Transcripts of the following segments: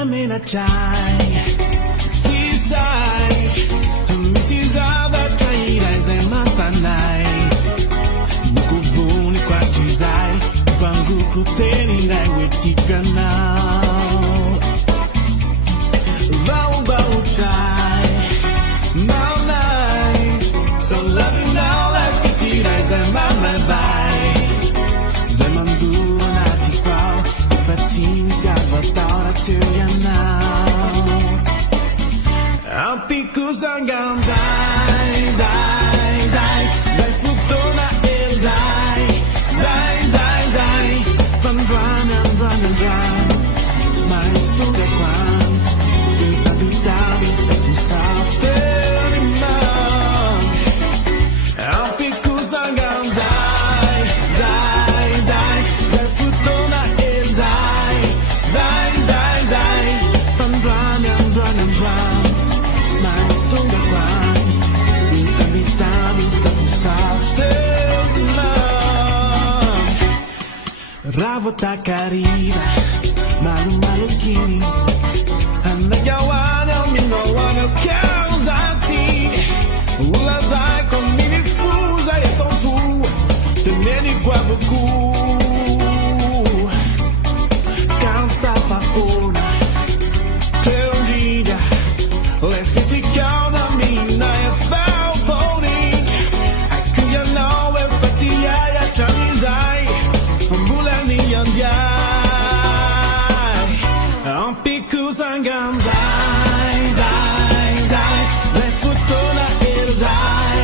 na mena chai Tisai Misizava chaira zai mapanai Mukubuni kwa chizai Bangu kuteni rai wetika now Vau bau chai Now night So love you now like kitira zai mamai bai Zai mandura na tikwao Fatinsi asfaltaura tuya now Ampiku sangam zai Zai, zai Zai futona el zai Zai, zai, zai Van run and run and run Mais tu de kwan Vita vitavi se tu safte rimang Ampiku sangam zai Zai, zai Zai futona el zai Zai, zai, zai Van run and run and run Mais tu de kwan Vita vitavi se tu safte rimang Ravo takarira Malu malukini Anayawana minawana kauzati Ulazai komini fuza ya tonfu Teneni guabuku Can't stop a phone Teu dia Lefiti kauna mina ya fau voting Akuya no e fatia ya chamizai Fambula ni yanjai Ampiku sangam zai Zai, zai Zai futona el zai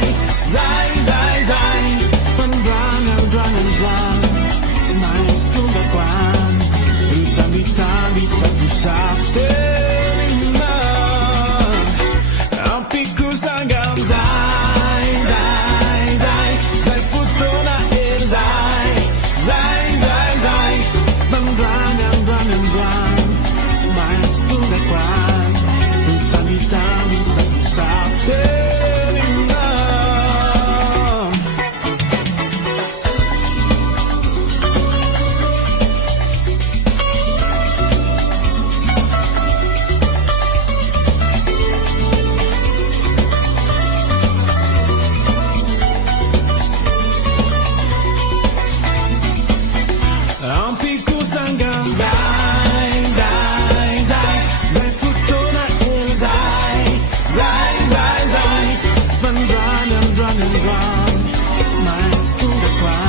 Zai, zai, zai Van run and run and run Mais tunga kwan Utami tami satu safte rimang Ampiku sangam zai Zai, zai Zai futona el zai Zai, zai, zai Van run and run and run Mais tunga kwan Utami tami satu safte rimang Ampiku sangam zai Zai, zai Zai futona el zai Zai, zai, zai Van run and run and run It's mine to the ground